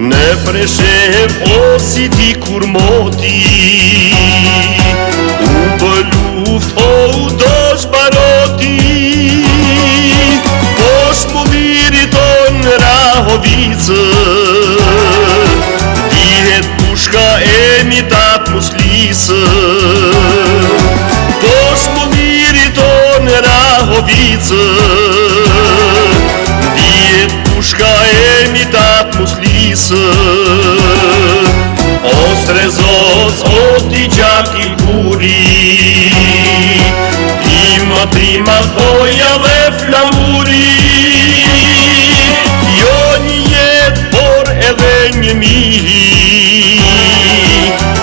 Në preshev o si ti kur moti, u bë luft o u dosh baroti, posh mu viri ton Rahovicë, dihet pushka e mitat muslisë, posh mu viri ton Rahovicë, dihet pushka e mitat muslisë. O strezos, o ti gjaki kuri, Trima thoja dhe flamuri, jo një jet, por edhe një mihi,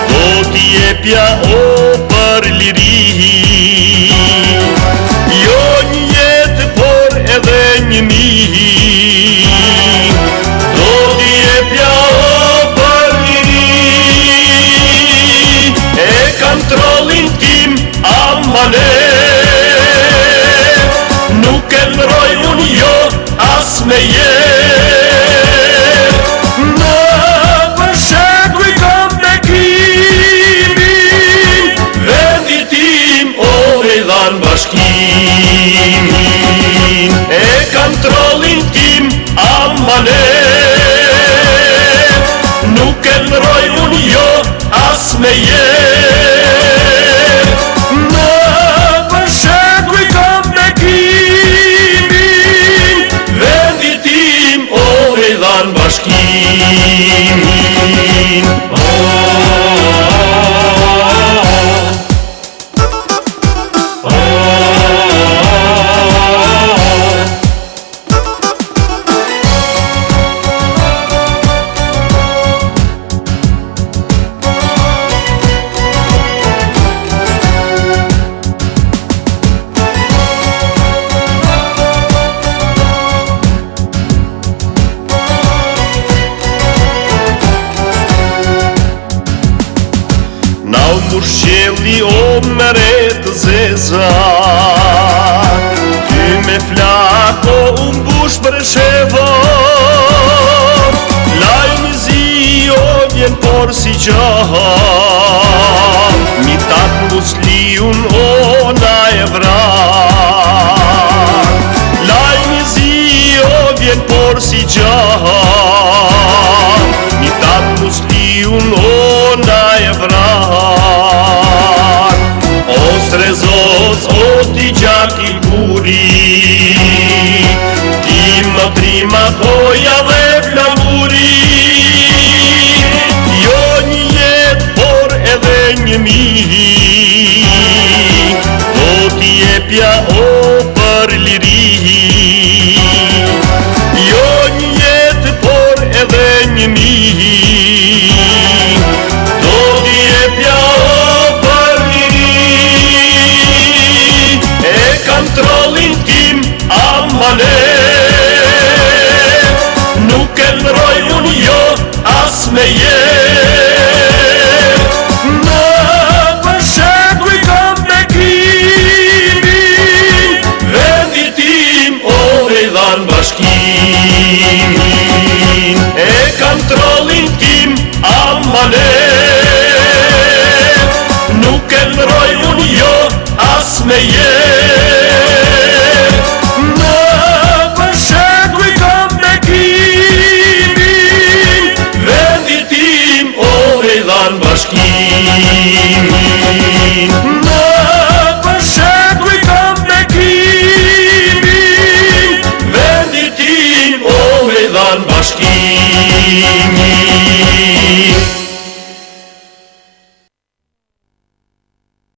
do t'i jepja o për liri. Jo një jet, por edhe një mihi, kontrolin tim amane, nuk e ndroj unë jo as me jet. Në përshekuj kam bekimin, vendi tim o vedhan bashkimin. E kontrolin tim amane, nuk e ndroj unë jo as me jet. Murshjelli o mere të zeza, ty me flak o umbush për sheva, lajmi zi o vjen por si gjaha, mitat musliun o na e vra. Lajmi zi o vjen por si gjaha, mitat musliun o na e vra. Strezos, o ti gjaki kuri, Trima thoja dhe flamuri, jo një jet, por edhe një mihi, do t'i jepja o për liri. Jo një jet, por edhe një mihi, do t'i jepja kontrolin tim amane, nuk e ndroj unë jo as me jet.